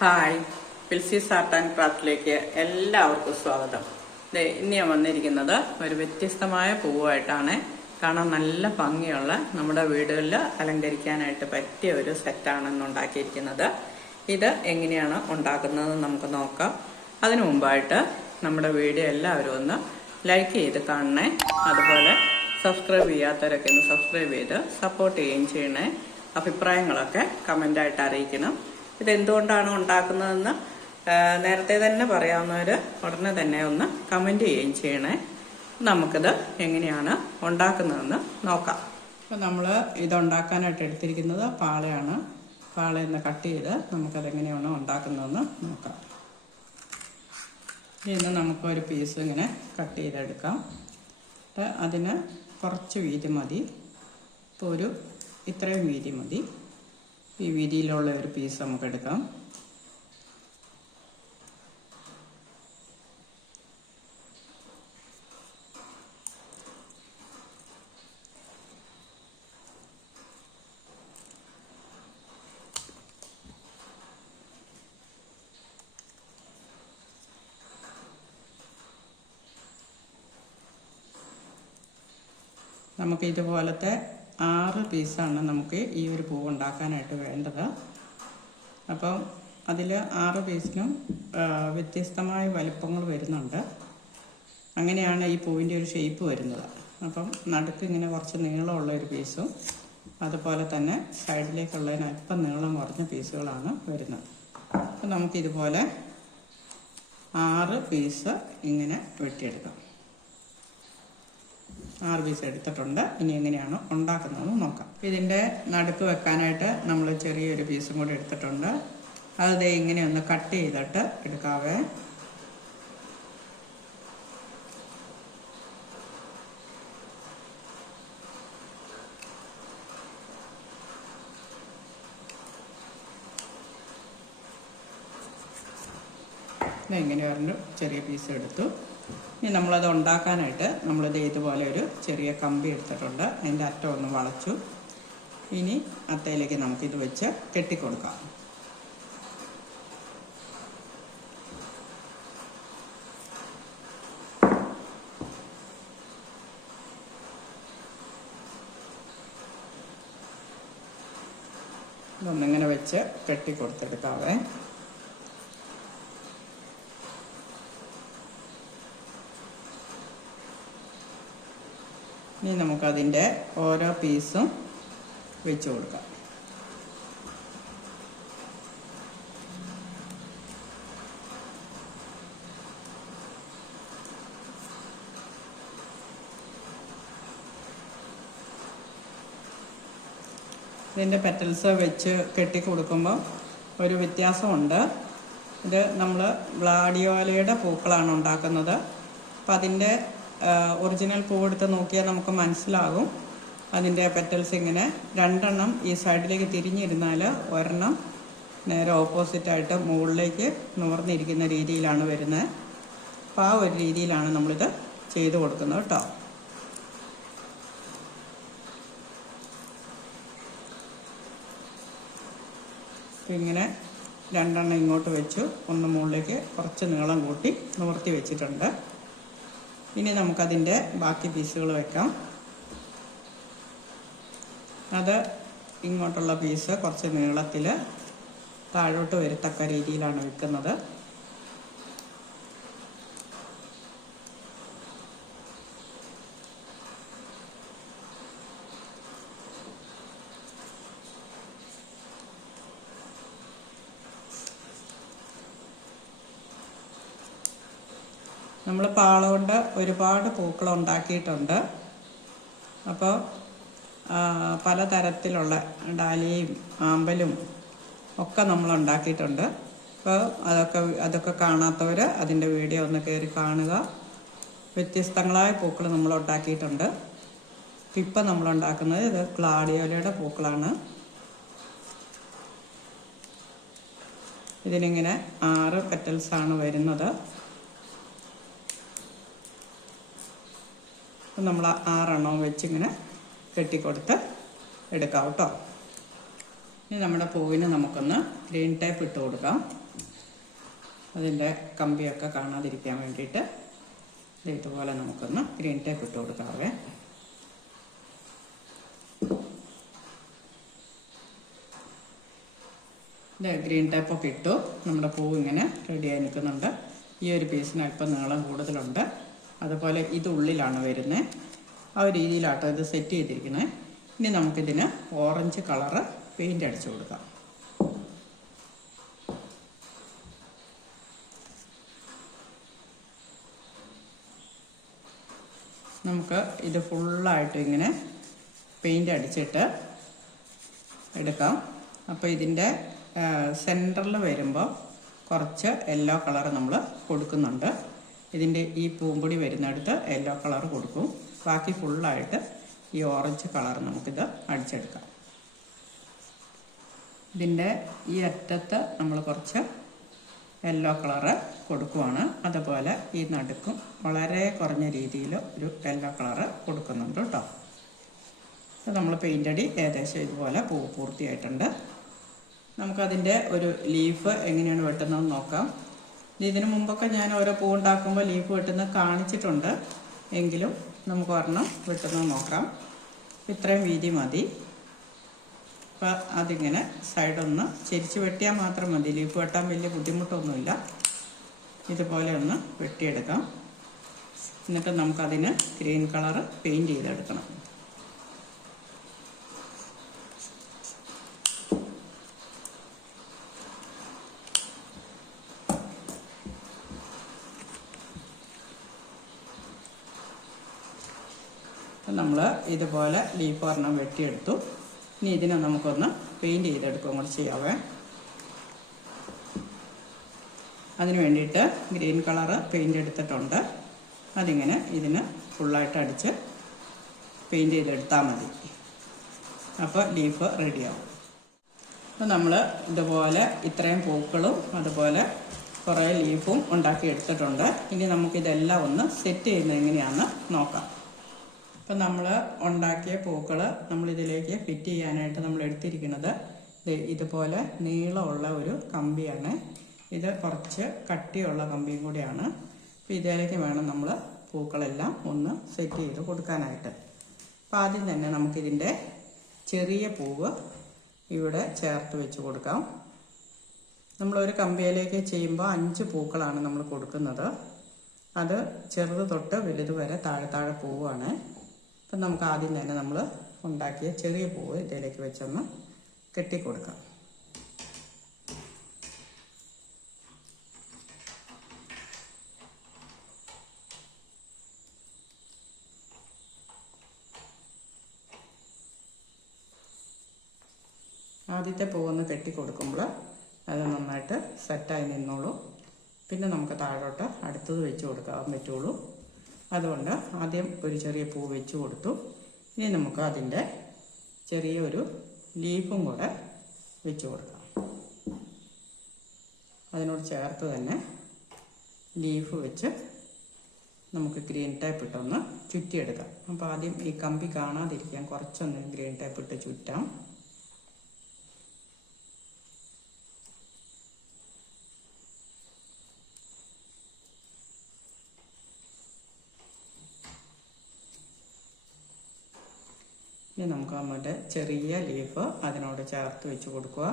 Hi. പിൽസീസ് art and ക്രാഫ്റ്റിലേക്ക് എല്ലാവർക്കും സ്വാഗതം. ഇന്ന് ഞാൻ വന്നിരിക്കുന്നത് ഒരു വ്യത്യസ്തമായ പൂവായിട്ടാണ്. കാണാൻ നല്ല ഭംഗിയുള്ള നമ്മുടെ വീടുകളിൽ അലങ്കരിക്കാനായിട്ട് പറ്റിയ ഒരു സെറ്റാണ് ഉണ്ടാക്കിയിരിക്കുന്നത്. ഇത് എങ്ങനെയാണ് ഉണ്ടാക്കുന്നത് നമുക്ക് നോക്കാം. അതിനു മുമ്പായിട്ട് നമ്മുടെ വീഡിയോ എല്ലാവരും ഒന്ന് ലൈക്ക് ചെയ്ത് കാണണേ. അതുപോലെ സബ്സ്ക്രൈബ് ചെയ്യാത്തവരൊക്കെ ഒന്ന് സബ്സ്ക്രൈബ് ചെയ്ത് സപ്പോർട്ട് ചെയ്യുകയും ചെയ്യണേ. അഭിപ്രായങ്ങളൊക്കെ കമന്റായിട്ട് അറിയിക്കണം. ഇത് എന്തുകൊണ്ടാണ് ഉണ്ടാക്കുന്നതെന്ന് നേരത്തെ തന്നെ പറയാവുന്നവർ ഉടനെ തന്നെ ഒന്ന് കമന്റ് ചെയ്യുകയും ചെയ്യണേ. നമുക്കിത് എങ്ങനെയാണ് ഉണ്ടാക്കുന്നതെന്ന് നോക്കാം. അപ്പോൾ നമ്മൾ ഇത് ഉണ്ടാക്കാനായിട്ട് എടുത്തിരിക്കുന്നത് പാളയാണ്. പാളയെന്ന് കട്ട് ചെയ്ത് നമുക്കത് എങ്ങനെയാണ് ഉണ്ടാക്കുന്നതെന്ന് നോക്കാം. ഇന്ന് നമുക്കൊരു പീസ് ഇങ്ങനെ കട്ട് ചെയ്തെടുക്കാം. അതിന് കുറച്ച് വീതി മതി. ഇപ്പോൾ ഒരു ഇത്രയും വീതി മതി. ഈ വീതിയിലുള്ള ഒരു പീസ് നമുക്ക് എടുക്കാം നമുക്ക് ഇതുപോലത്തെ ആറ് പീസാണ് നമുക്ക് ഈ ഒരു പൂവ് ഉണ്ടാക്കാനായിട്ട് വേണ്ടത്. അപ്പം അതിൽ ആറ് പീസിനും വ്യത്യസ്തമായ വലിപ്പങ്ങൾ വരുന്നുണ്ട്. അങ്ങനെയാണ് ഈ പൂവിന്റെ ഒരു ഷേപ്പ് വരുന്നത്. അപ്പം നടുക്ക് ഇങ്ങനെ കുറച്ച് നീളമുള്ള ഒരു പീസും അതുപോലെ തന്നെ സൈഡിലേക്കുള്ളതിന് അല്പം നീളം കുറഞ്ഞ പീസുകളാണ് വരുന്നത്. അപ്പം നമുക്കിതുപോലെ ആറ് പീസ് ഇങ്ങനെ വെട്ടിയെടുക്കാം. ആറ് പീസ് എടുത്തിട്ടുണ്ട്. ഇനി എങ്ങനെയാണ് ഉണ്ടാക്കുന്നതെന്ന് നോക്കാം. ഇതിന്റെ നടുക്ക് വെക്കാനായിട്ട് നമ്മൾ ചെറിയൊരു പീസും കൂടി എടുത്തിട്ടുണ്ട്. അത് ഇങ്ങനെ ഒന്ന് കട്ട് ചെയ്തിട്ട് എടുക്കാവേ. ഇങ്ങനെ ഒരു ചെറിയ പീസ് എടുത്തു. ഇനി നമ്മളത് ഉണ്ടാക്കാനായിട്ട് നമ്മളിത് ഇതുപോലെ ഒരു ചെറിയ കമ്പി എടുത്തിട്ടുണ്ട്. അതിന്റെ അറ്റം ഒന്ന് വളച്ചു. ഇനി അത്തയിലേക്ക് നമുക്കിത് വെച്ച് കെട്ടിക്കൊടുക്കാം. ഇതൊന്നിങ്ങനെ വെച്ച് കെട്ടിക്കൊടുത്തെടുക്കാവേ. ഇനി നമുക്കതിന്റെ ഓരോ പീസും വെച്ച് കൊടുക്കാം. ഇതിന്റെ പെറ്റൽസ് വെച്ച് കെട്ടി കൊടുക്കുമ്പോൾ ഒരു വ്യത്യാസമുണ്ട്. ഇത് നമ്മൾ ഗ്ലാഡിയോലയുടെ പൂക്കളാണ് ഉണ്ടാക്കുന്നത്. അപ്പം അതിന്റെ ഒറിജിനൽ പൂവെടുത്ത് നോക്കിയാൽ നമുക്ക് മനസ്സിലാകും. അതിന്റെ പെറ്റൽസ് ഇങ്ങനെ രണ്ടെണ്ണം ഈ സൈഡിലേക്ക് തിരിഞ്ഞിരുന്നാൽ ഒരെണ്ണം നേരെ ഓപ്പോസിറ്റായിട്ട് മുകളിലേക്ക് നിവർന്നിരിക്കുന്ന രീതിയിലാണ് വരുന്നത്. അപ്പോൾ ആ ഒരു രീതിയിലാണ് നമ്മളിത് ചെയ്ത് കൊടുക്കുന്നത് കേട്ടോ. ഇങ്ങനെ രണ്ടെണ്ണം ഇങ്ങോട്ട് വെച്ചു. ഒന്ന് മുകളിലേക്ക് കുറച്ച് നീളം കൂട്ടി നിവർത്തി വെച്ചിട്ടുണ്ട്. ഇനി നമുക്കതിന്റെ ബാക്കി പീസുകൾ വെക്കാം. അത് ഇങ്ങോട്ടുള്ള പീസ് കുറച്ച് നീളത്തിൽ താഴോട്ട് വരത്തക്ക രീതിയിലാണ് വെക്കുന്നത്. നമ്മൾ പാള കൊണ്ട് ഒരുപാട് പൂക്കൾ ഉണ്ടാക്കിയിട്ടുണ്ട്. അപ്പോൾ പലതരത്തിലുള്ള ഡാലിയും ആമ്പലും ഒക്കെ നമ്മൾ ഉണ്ടാക്കിയിട്ടുണ്ട്. അപ്പോൾ അതൊക്കെ അതൊക്കെ കാണാത്തവർ അതിന്റെ വീഡിയോ ഒന്ന് കയറി കാണുക. വ്യത്യസ്തങ്ങളായ പൂക്കൾ നമ്മൾ ഉണ്ടാക്കിയിട്ടുണ്ട്. ഇപ്പം നമ്മൾ ഉണ്ടാക്കുന്നത് ഇത് ക്ലാഡിയോലയുടെ പൂക്കളാണ്. ഇതിനിങ്ങനെ ആറ് പെറ്റൽസാണ് വരുന്നത്. നമ്മൾ ആറെണ്ണവും വെച്ചിങ്ങനെ കെട്ടിക്കൊടുത്ത് എടുക്കാം കേട്ടോ ഇനി നമ്മുടെ പൂവിന് നമുക്കൊന്ന് ഗ്രീൻ ടേപ്പ് ഇട്ട് കൊടുക്കാം. അതിന്റെ കമ്പിയൊക്കെ കാണാതിരിക്കാൻ വേണ്ടിയിട്ട് ഇതുപോലെ നമുക്കൊന്ന് ഗ്രീൻ ടേപ്പ് ഇട്ട് കൊടുക്കാവേ. ഗ്രീൻ ടേപ്പൊക്കെ ഇട്ടു. നമ്മുടെ പൂവ് ഇങ്ങനെ റെഡിയായി നിൽക്കുന്നുണ്ട്. ഈ ഒരു പീസിന് അല്പം നീളം കൂടുതലുണ്ട്. അതുപോലെ ഇത് ഉള്ളിലാണ് വരുന്നത് ആ ഒരു രീതിയിലാട്ടോ ഇത് സെറ്റ് ചെയ്തിരിക്കുന്നത് ഇനി നമുക്കിതിന് ഓറഞ്ച് കളറ് പെയിന്റ് അടിച്ചു കൊടുക്കാം. നമുക്ക് ഇത് ഫുള്ളായിട്ട് ഇങ്ങനെ പെയിന്റ് അടിച്ചിട്ട് എടുക്കാം. അപ്പോൾ ഇതിന്റെ സെന്ററിൽ വരുമ്പോൾ കുറച്ച് യെല്ലോ കളർ നമ്മൾ കൊടുക്കുന്നുണ്ട്. ഇതിന്റെ ഈ പൂമ്പൊടി വരുന്നിടത്ത് യെല്ലോ കളർ കൊടുക്കും. ബാക്കി ഫുള്ളായിട്ട് ഈ ഓറഞ്ച് കളർ നമുക്കിത് അടിച്ചെടുക്കാം. ഇതിന്റെ ഈ അറ്റത്ത് നമ്മൾ കുറച്ച് യെല്ലോ കളറ് കൊടുക്കുവാണ്. അതുപോലെ ഈ നടുക്കും വളരെ കുറഞ്ഞ രീതിയിൽ ഒരു യെല്ലോ കളറ് കൊടുക്കുന്നുണ്ട് കേട്ടോ. നമ്മൾ പെയിന്റ് അടി ഏകദേശം ഇതുപോലെ പൂ പൂർത്തിയായിട്ടുണ്ട്. നമുക്കതിന്റെ ഒരു ലീഫ് എങ്ങനെയാണ് വെട്ടുന്നതെന്ന് നോക്കാം. ഇതിനു മുമ്പൊക്കെ ഞാൻ ഓരോ പൂ ഉണ്ടാക്കുമ്പോൾ ലീഫ് വെട്ടുന്നത് കാണിച്ചിട്ടുണ്ട്. എങ്കിലും നമുക്ക് ഒരെണ്ണം വെട്ടുന്നത് നോക്കാം. ഇത്രയും വീതി മതി. അപ്പം അതിങ്ങനെ സൈഡൊന്ന് ചെരിച്ച് വെട്ടിയാൽ മാത്രം മതി. ലീഫ് വെട്ടാൻ വലിയ ബുദ്ധിമുട്ടൊന്നുമില്ല. ഇതുപോലെ ഒന്ന് വെട്ടിയെടുക്കാം. എന്നിട്ട് നമുക്കതിന് ഗ്രീൻ കളറ് പെയിന്റ് ചെയ്തെടുക്കണം. നമ്മൾ ഇതുപോലെ ലീഫ് ഒരെണ്ണം വെട്ടിയെടുത്തു. ഇനി ഇതിനെ നമുക്കൊന്ന് പെയിന്റ് ചെയ്തെടുക്കുകയും കൂടി ചെയ്യാവേ. അതിന് വേണ്ടിയിട്ട് ഗ്രീൻ കളറ് പെയിന്റ് എടുത്തിട്ടുണ്ട്. അതിങ്ങനെ ഇതിന് ഫുള്ളായിട്ട് അടിച്ച് പെയിന്റ് ചെയ്തെടുത്താൽ മതി. അപ്പോൾ ലീഫ് റെഡിയാവും അപ്പോൾ നമ്മൾ ഇതുപോലെ ഇത്രയും പൂക്കളും അതുപോലെ കുറേ ലീഫും ഉണ്ടാക്കി എടുത്തിട്ടുണ്ട്. ഇനി നമുക്കിതെല്ലാം ഒന്ന് സെറ്റ് ചെയ്യുന്നത് എങ്ങനെയാണെന്ന് നോക്കാം. ഇപ്പം നമ്മൾ ഉണ്ടാക്കിയ പൂക്കൾ നമ്മളിതിലേക്ക് ഫിറ്റ് ചെയ്യാനായിട്ട് നമ്മൾ എടുത്തിരിക്കുന്നത്. ഇതുപോലെ നീളമുള്ള ഒരു കമ്പിയാണ്. ഇത് കുറച്ച് കട്ടിയുള്ള കമ്പിയും കൂടിയാണ്. അപ്പം ഇതിലേക്ക് വേണം നമ്മൾ പൂക്കളെല്ലാം ഒന്ന് സെറ്റ് ചെയ്ത് കൊടുക്കാനായിട്ട്. അപ്പം ആദ്യം തന്നെ നമുക്കിതിന്റെ ചെറിയ പൂവ് ഇവിടെ ചേർത്ത് വെച്ച് കൊടുക്കാം. നമ്മളൊരു കമ്പിയിലേക്ക് ചെയ്യുമ്പോൾ അഞ്ച് പൂക്കളാണ് നമ്മൾ കൊടുക്കുന്നത്. അത് ചെറുത് തൊട്ട് വലുത് വരെ താഴെ താഴെ പൂവാണ്. അപ്പം നമുക്ക് ആദ്യം തന്നെ നമ്മൾ ഉണ്ടാക്കിയ ചെറിയ പൂവ് ഇതിലേക്ക് വെച്ചൊന്ന് കെട്ടിക്കൊടുക്കാം. ആദ്യത്തെ പൂവൊന്ന് കെട്ടിക്കൊടുക്കുമ്പോൾ അത് നന്നായിട്ട് സെറ്റായി നിന്നോളൂ. പിന്നെ നമുക്ക് താഴോട്ട് അടുത്തത് വെച്ച് കൊടുക്കാൻ പറ്റുള്ളൂ. അതുകൊണ്ട് ആദ്യം ഒരു ചെറിയ പൂ വെച്ച് കൊടുത്തു. ഇനി നമുക്ക് അതിന്റെ ചെറിയൊരു ലീഫും കൂടെ വെച്ച് കൊടുക്കാം. അതിനോട് ചേർത്ത് തന്നെ ലീഫ് വെച്ച് നമുക്ക് ഗ്രീൻ ടൈപ്പ് ഇട്ടൊന്ന് ചുറ്റിയെടുക്കാം. അപ്പോൾ ആദ്യം ഈ കമ്പി കാണാതിരിക്കാൻ കുറച്ചൊന്ന് ഗ്രീൻ ടൈപ്പ് ഇട്ട് ചുറ്റാം ഇനി നമുക്ക് ചെറിയ ലീഫ് അതിനോട് ചേർത്ത് വെച്ച് കൊടുക്കുക.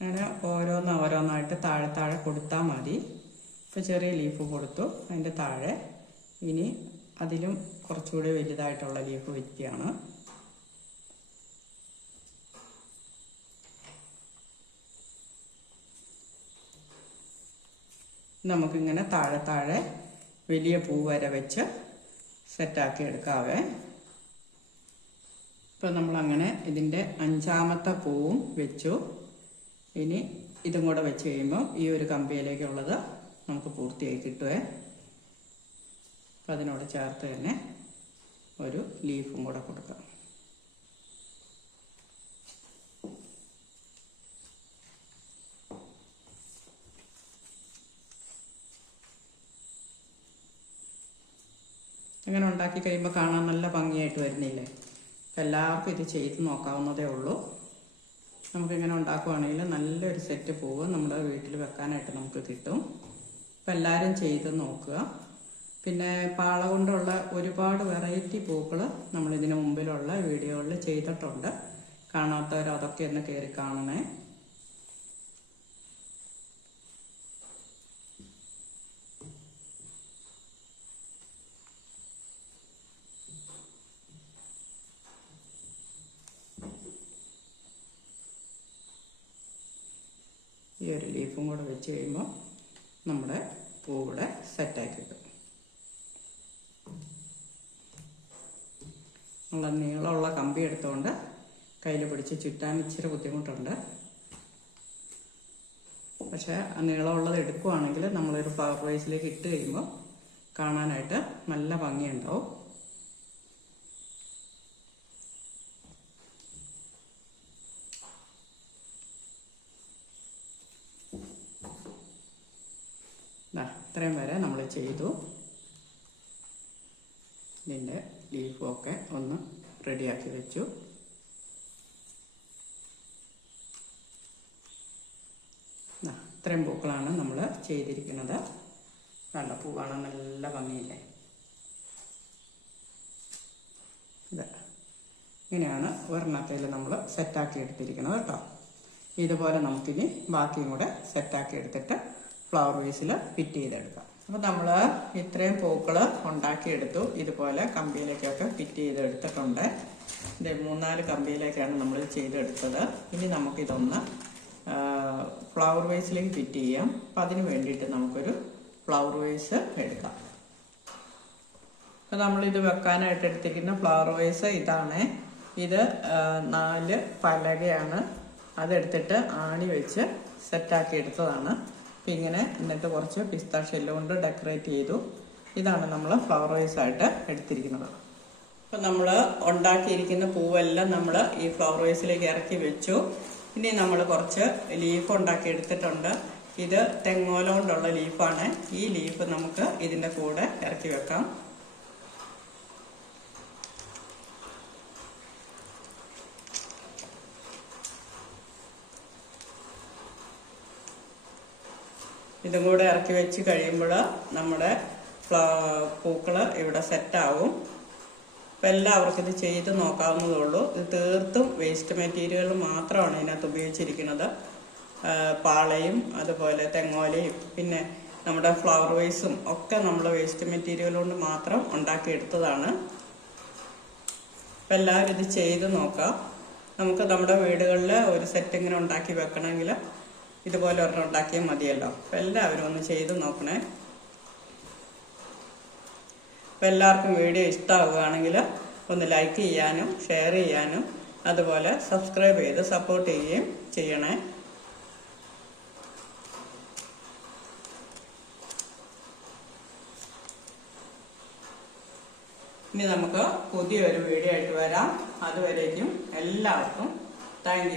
അങ്ങനെ ഓരോന്ന് ഓരോന്നായിട്ട് താഴെ താഴെ കൊടുത്താൽ മതി. ഇപ്പോൾ ചെറിയ ലീഫ് കൊടുത്തു. അതിന്റെ താഴെ ഇനി അതിലും കുറച്ചുകൂടി വലുതായിട്ടുള്ള ലീഫ് വയ്ക്കുകയാണ് നമുക്കിങ്ങനെ താഴെ താഴെ വലിയ പൂ വരെ വെച്ച് സെറ്റാക്കി എടുക്കാവേ. ഇപ്പം നമ്മളങ്ങനെ ഇതിന്റെ അഞ്ചാമത്തെ പൂവും വെച്ചു. ഇനി ഇതും കൂടെ വെച്ച് കഴിയുമ്പോൾ ഈ ഒരു കമ്പിയിലേക്കുള്ളത് നമുക്ക് പൂർത്തിയായി കിട്ടുവേ. അപ്പം അതിനോട് ചേർത്ത് തന്നെ ഒരു ലീഫും കൂടെ കൊടുക്കാം. ഇങ്ങനെ ഉണ്ടാക്കി കഴിയുമ്പോൾ കാണാൻ നല്ല ഭംഗിയായിട്ട് വരുന്നില്ലേ? അപ്പം എല്ലാവർക്കും ഇത് ചെയ്ത് നോക്കാവുന്നതേ ഉള്ളൂ. നമുക്കിങ്ങനെ ഉണ്ടാക്കുവാണെങ്കിൽ നല്ലൊരു സെറ്റ് പൂവ് നമ്മുടെ വീട്ടിൽ വെക്കാനായിട്ട് നമുക്ക് കിട്ടും. അപ്പം എല്ലാവരും ചെയ്ത് നോക്കുക. പിന്നെ പാള കൊണ്ടുള്ള ഒരുപാട് വെറൈറ്റി പൂക്കൾ നമ്മൾ ഇതിനു മുമ്പിലുള്ള വീഡിയോകളിൽ ചെയ്തിട്ടുണ്ട്. കാണാത്തവർ അതൊക്കെ ഒന്ന് കയറി കാണണേ ഈ ഒരു ലീഫും കൂടെ വെച്ച് കഴിയുമ്പോൾ നമ്മുടെ പൂവിടെ സെറ്റായി കിട്ടും. നല്ല നീളമുള്ള കമ്പി എടുത്തുകൊണ്ട് കയ്യിൽ പിടിച്ച് ചുറ്റാൻ ഇച്ചിരി ബുദ്ധിമുട്ടുണ്ട്. പക്ഷേ നീളമുള്ളത് എടുക്കുവാണെങ്കിൽ നമ്മളൊരു ഫ്ലവർ വൈസിലേക്ക് ഇട്ട് കഴിയുമ്പോൾ കാണാനായിട്ട് നല്ല ഭംഗിയുണ്ടാവും. ഇത്രയും വരെ നമ്മൾ ചെയ്തു. ഇതിന്റെ ലീഫൊക്കെ ഒന്ന് റെഡിയാക്കി വെച്ചു. ഇത്രയും പൂക്കളാണ് നമ്മൾ ചെയ്തിരിക്കുന്നത്. കണ്ട പൂവാണ് നല്ല ഭംഗിയില്ലേ? ഇങ്ങനെയാണ് ഒരെണ്ണത്തിൽ നമ്മൾ സെറ്റാക്കി എടുത്തിരിക്കുന്നത് കേട്ടോ. ഇതുപോലെ നമുക്കിനി ബാക്കിയും കൂടെ സെറ്റാക്കി എടുത്തിട്ട് ഫ്ലവർ വേസിൽ ഫിറ്റ് ചെയ്തെടുക്കാം. അപ്പം നമ്മൾ ഇത്രയും പൂക്കൾ ഉണ്ടാക്കിയെടുത്തു. ഇതുപോലെ കമ്പിയിലേക്കൊക്കെ ഫിറ്റ് ചെയ്തെടുത്തിട്ടുണ്ട്. ഇത് മൂന്നാൽ കമ്പിയിലേക്കാണ് നമ്മൾ ചെയ്തെടുത്തത്. ഇനി നമുക്കിതൊന്ന് ഫ്ലവർ വേസിലേക്ക് ഫിറ്റ് ചെയ്യാം. അപ്പം അതിന് വേണ്ടിയിട്ട് നമുക്കൊരു ഫ്ലവർ വേസ് എടുക്കാം. അപ്പം നമ്മളിത് വെക്കാനായിട്ട് എടുത്തിരിക്കുന്ന ഫ്ലവർ വേസ് ഇതാണ്. ഇത് നാല് പലകയാണ്. അതെടുത്തിട്ട് ആണി വെച്ച് സെറ്റാക്കി എടുത്തതാണ്. അപ്പം ഇങ്ങനെ എന്നിട്ട് കുറച്ച് പിസ്ത ഷെല്ല് കൊണ്ട് ഡെക്കറേറ്റ് ചെയ്തു. ഇതാണ് നമ്മൾ ഫ്ലവർ വൈസ് ആയിട്ട് എടുത്തിരിക്കുന്നത്. അപ്പം നമ്മൾ ഉണ്ടാക്കിയിരിക്കുന്ന പൂവെല്ലാം നമ്മൾ ഈ ഫ്ലവർ വൈസിലേക്ക് ഇറക്കി വെച്ചു. ഇനി നമ്മൾ കുറച്ച് ലീഫ് ഉണ്ടാക്കി എടുത്തിട്ടുണ്ട്. ഇത് തെങ്ങോല കൊണ്ടുള്ള ലീഫാണ് ഈ ലീഫ് നമുക്ക് ഇതിന്റെ കൂടെ ഇറക്കി വെക്കാം. ഇതും കൂടെ ഇറക്കി വെച്ച് കഴിയുമ്പോൾ നമ്മുടെ പൂക്കൾ ഇവിടെ സെറ്റാവും അപ്പം എല്ലാവർക്കും ഇത് ചെയ്ത് നോക്കാവുന്നതേ ഉള്ളൂ ഇത് തീർത്തും വേസ്റ്റ് മെറ്റീരിയൽ മാത്രമാണ് ഇതിനകത്ത് ഉപയോഗിച്ചിരിക്കുന്നത്. പാളയും അതുപോലെ തെങ്ങോലയും പിന്നെ നമ്മുടെ ഫ്ലവർ വേസും ഒക്കെ നമ്മൾ വേസ്റ്റ് മെറ്റീരിയൽ കൊണ്ട് മാത്രം ഉണ്ടാക്കിയെടുത്തതാണ് അപ്പം എല്ലാവരും ഇത് ചെയ്ത് നോക്കാം. നമുക്ക് നമ്മുടെ വീടുകളിൽ ഒരു സെറ്റ് ഇങ്ങനെ ഉണ്ടാക്കി വെക്കണമെങ്കിൽ ഇതുപോലെ ഒരെണ്ണം ഉണ്ടാക്കിയാൽ മതിയല്ലോ. അപ്പം എല്ലാവരും ഒന്ന് ചെയ്ത് നോക്കണേ. അപ്പം എല്ലാവർക്കും വീഡിയോ ഇഷ്ടമാവുകയാണെങ്കിൽ ഒന്ന് ലൈക്ക് ചെയ്യാനും ഷെയർ ചെയ്യാനും അതുപോലെ സബ്സ്ക്രൈബ് ചെയ്ത് സപ്പോർട്ട് ചെയ്യുകയും ചെയ്യണേ. ഇനി നമുക്ക് പുതിയൊരു വീഡിയോ ആയിട്ട് വരാം. അതുവരേക്കും എല്ലാവർക്കും താങ്ക്